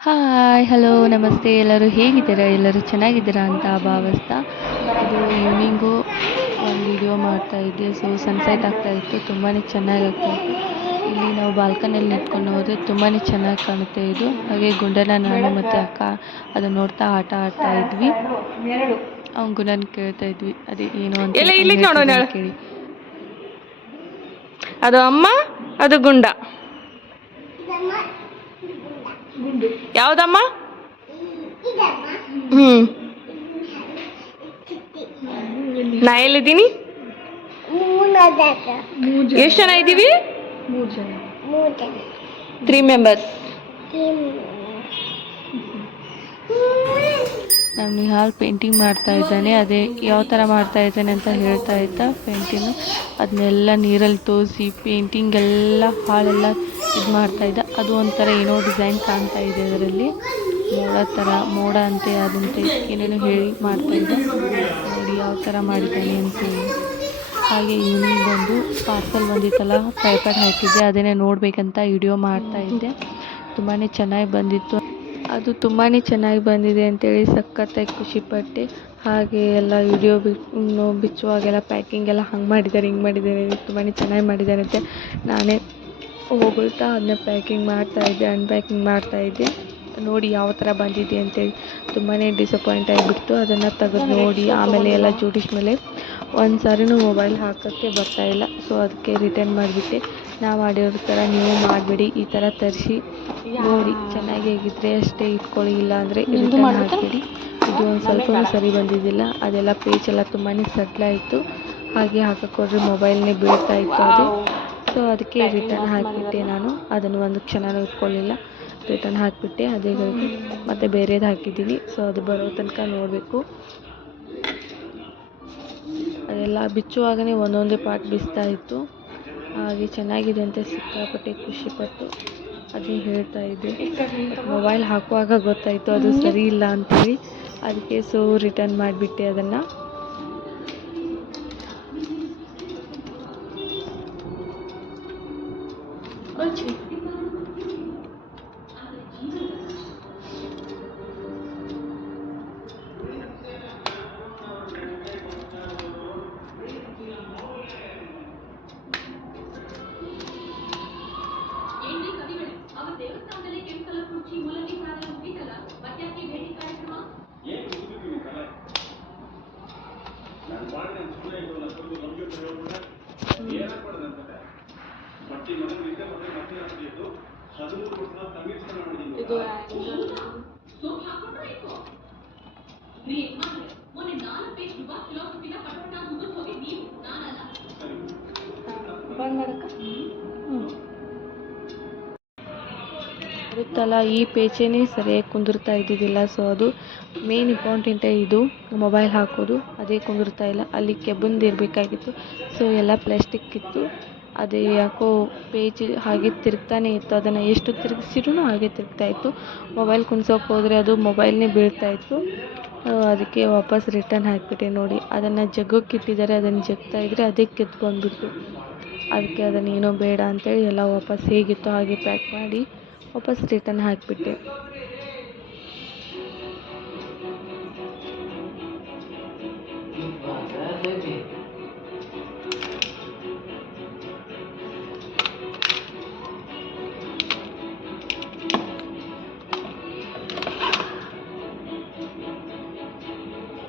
Hi hello ನಮಸ್ತೆ ಎಲ್ಲರೂ ಹೇಗಿದ್ದೀರಾ ಎಲ್ಲರೂ ಚೆನ್ನಾಗಿದ್ದೀರಾ ಅಂತ ಭಾವಿಸ್ತಾ ಇದು ಈವ್ನಿಂಗು ಒಂದು ವಿಡಿಯೋ ಮಾಡ್ತಾ ಇದ್ದೆ. ಸೊ ಸನ್ಸೆಟ್ ಆಗ್ತಾ ಇತ್ತು, ತುಂಬಾ ಚೆನ್ನಾಗಿ ಆಗ್ತಾ ಇತ್ತು. ಇಲ್ಲಿ ನಾವು ಬಾಲ್ಕನಿಯಲ್ಲಿ ನಿಂತ್ಕೊಂಡು ಹೋದರೆ ತುಂಬಾ ಚೆನ್ನಾಗಿ ಕಾಣುತ್ತೆ ಇದು. ಹಾಗೆ ಗುಂಡನ ನಾನು ಮತ್ತು ಅಕ್ಕ ಅದನ್ನು ನೋಡ್ತಾ ಆಟ ಆಡ್ತಾ ಇದ್ವಿ. ಅವ್ನು ಗುಂಡನ ಕೇಳ್ತಾ ಇದ್ವಿ ಅದೇ ಏನು ಅಂತ ಕೇಳಿ. ಅದು ಅಮ್ಮ, ಅದು ಗುಂಡ. ಯಾವ್ದಮ್ಮ? ನಾ ಎಲ್ಲಿದ್ದೀನಿ? ಎಷ್ಟು ಜನ ಇದ್ದೀವಿ? 3 ಮೆಂಬರ್ಸ್. ನಮ್ಮ ನಿಹಾಲ್ ಪೇಂಟಿಂಗ್ ಮಾಡ್ತಾ ಇದ್ದಾನೆ. ಅದೇ ಯಾವ ಥರ ಮಾಡ್ತಾ ಇದ್ದಾನೆ ಅಂತ ಹೇಳ್ತಾ ಇದ್ದ. ಪೇಂಟಿಂಗ್ ಅದನ್ನೆಲ್ಲ ನೀರಲ್ಲಿ ತೋರಿಸಿ ಪೇಂಟಿಂಗ್ ಎಲ್ಲ ಹಾಳೆಲ್ಲ ಇದು ಮಾಡ್ತಾ ಇದ್ದ. ಅದು ಒಂಥರ ಏನೋ ಡಿಸೈನ್ ಕಾಣ್ತಾ ಇದೆ ಅದರಲ್ಲಿ, ಮೋಡ ಅಂತೆ ಅದಂತೆ ಏನೇನೋ ಹೇಳಿ ಮಾಡ್ತಾ ಇದ್ದ. ನೋಡಿ ಯಾವ ಥರ ಮಾಡಿದ್ದಾನೆ ಅಂತೇಳಿ. ಹಾಗೆ ಈವ್ನಿಂಗ್ ಬಂದು ಪಾರ್ಸಲ್ ಬಂದಿತ್ತಲ್ಲ, ಟ್ರೈಪಾಡ್ ಹಾಕಿದ್ದೆ, ಅದನ್ನೇ ನೋಡಬೇಕಂತ ವಿಡಿಯೋ ಮಾಡ್ತಾ ಇದ್ದೆ. ತುಂಬಾ ಚೆನ್ನಾಗಿ ಬಂದಿತ್ತು. ಅದು ತುಂಬಾ ಚೆನ್ನಾಗಿ ಬಂದಿದೆ ಅಂತೇಳಿ ಸಖತ್ತಾಗಿ ಖುಷಿಪಟ್ಟೆ. ಹಾಗೆ ಎಲ್ಲ ವಿಡಿಯೋ ಬಿಚ್ಚುವಾಗೆಲ್ಲ ಪ್ಯಾಕಿಂಗ್ ಎಲ್ಲ ಹಂಗೆ ಮಾಡಿದ್ದಾರೆ, ಹಿಂಗೆ ಮಾಡಿದ್ದಾರೆ, ತುಂಬಾ ಚೆನ್ನಾಗಿ ಮಾಡಿದ್ದಾರೆ ಅಂತ ನಾನೇ ಹೋಗ್ತಾ ಅದನ್ನ ಪ್ಯಾಕಿಂಗ್ ಮಾಡ್ತಾಯಿದ್ದೆ, ಅನ್ಪ್ಯಾಕಿಂಗ್ ಮಾಡ್ತಾಯಿದ್ದೆ. ನೋಡಿ ಯಾವ ಥರ ಬಂದಿದೆ ಅಂತೇಳಿ ತುಂಬಾ ಡಿಸಪಾಯಿಂಟ್ ಆಗಿಬಿಡ್ತು. ಅದನ್ನು ತೆಗೆದು ನೋಡಿ ಆಮೇಲೆ ಎಲ್ಲ ಜೋಡಿಸ್ಮೇಲೆ ಒಂದು ಸಾರಿನೂ ಮೊಬೈಲ್ ಹಾಕೋಕ್ಕೆ ಬರ್ತಾಯಿಲ್ಲ. ಸೊ ಅದಕ್ಕೆ ರಿಟರ್ನ್ ಮಾಡಿಬಿಟ್ಟೆ. ನಾವು ಮಾಡಿರೋ ಥರ ನೀವು ಮಾಡಬೇಡಿ, ಈ ಥರ ತರಿಸಿ ನೋಡಿ ಚೆನ್ನಾಗಿ ಆಗಿದ್ದರೆ ಅಷ್ಟೇ ಇಟ್ಕೊಳ್ಳಿ, ಇಲ್ಲ ಅಂದರೆ ರಿಟರ್ನ್ ಹಾಕಿಬಿಡಿ. ಇದು ಒಂದು ಸ್ವಲ್ಪ ಸರಿ ಬಂದಿದ್ದಿಲ್ಲ, ಅದೆಲ್ಲ ಪೇಜೆಲ್ಲ ತುಂಬಾ ಸಡ್ಲಾಯಿತು. ಹಾಗೆ ಹಾಕೋಕ್ಕೋದ್ರೆ ಮೊಬೈಲ್ನೇ ಬೀಳ್ತಾ ಇತ್ತು ಅದು. ಸೊ ಅದಕ್ಕೆ ರಿಟರ್ನ್ ಹಾಕಿಬಿಟ್ಟೆ ನಾನು. ಅದನ್ನು ಒಂದು ಕ್ಷಣನೂ ಇಟ್ಕೊಳ್ಳಿಲ್ಲ, ರಿಟರ್ನ್ ಹಾಕಿಬಿಟ್ಟೆ. ಅದೇ ಮತ್ತು ಬೇರೆದು ಹಾಕಿದ್ದೀನಿ. ಸೊ ಅದು ಬರೋ ತನಕ ನೋಡಬೇಕು. ಅದೆಲ್ಲ ಬಿಚ್ಚುವಾಗಲೇ ಒಂದೊಂದೇ ಪಾರ್ಟ್ ಬಿಸ್ತಾ ಇತ್ತು. ಹಾಗೆ ಚೆನ್ನಾಗಿದೆ ಅಂತ ಸಿಕ್ಕಾಪಟ್ಟೆ ಖುಷಿಪಟ್ಟು ಅದೇ ಹೇಳ್ತಾ ಇದ್ದೆ. ಮೊಬೈಲ್ ಹಾಕುವಾಗ ಗೊತ್ತಾಯಿತು ಅದು ಸರಿ ಇಲ್ಲ ಅಂತೇಳಿ. ಅದಕ್ಕೆ ಸೊ ರಿಟರ್ನ್ ಮಾಡಿಬಿಟ್ಟೆ ಅದನ್ನು. ಬರುತ್ತಲ್ಲ ಈ ಪೇಜೇನೇ ಸರಿಯಾಗಿ ಕುಂದಿರ್ತಾ ಇದ್ದಿದ್ದಿಲ್ಲ. ಸೊ ಅದು ಮೇನ್ ಇಂಪಾರ್ಟೆಂಟೇ ಇದು ಮೊಬೈಲ್ ಹಾಕೋದು, ಅದೇ ಕುಂದಿರ್ತಾ ಇಲ್ಲ. ಅಲ್ಲಿ ಕೆಬ್ಬಂದು ಇರಬೇಕಾಗಿತ್ತು. ಸೊ ಎಲ್ಲ ಪ್ಲಾಸ್ಟಿಕ್ ಇತ್ತು. ಅದೇ ಯಾಕೋ ಪೇಜ್ ಹಾಗೆ ತಿರುಗ್ತಾನೆ ಇತ್ತು. ಅದನ್ನು ಎಷ್ಟು ತಿರುಗಿಸಿದ್ರೂ ಹಾಗೆ ತಿರುಗ್ತಾ ಇತ್ತು. ಮೊಬೈಲ್ ಕುಣ್ಸೋಕೆ ಹೋದರೆ ಅದು ಮೊಬೈಲ್ನೇ ಬೀಳ್ತಾ ಇತ್ತು. ಅದಕ್ಕೆ ವಾಪಸ್ ರಿಟರ್ನ್ ಹಾಕಿಬಿಟ್ಟೆ. ನೋಡಿ ಅದನ್ನು ಜಗ್ಗಕ್ಕೆ ಇಟ್ಟಿದ್ದಾರೆ, ಅದನ್ನು ಜಗ್ತಾ ಇದ್ದರೆ ಅದೇ ಕಿತ್ತು ಬಂದುಬಿಡ್ತು. ಅದಕ್ಕೆ ಅದನ್ನೇನೋ ಬೇಡ ಅಂತೇಳಿ ಎಲ್ಲ ವಾಪಸ್ ಹೇಗಿತ್ತು ಹಾಗೆ ಪ್ಯಾಕ್ ಮಾಡಿ ವಾಪಸ್ ರಿಟರ್ನ್ ಹಾಕಿಬಿಟ್ಟೆ.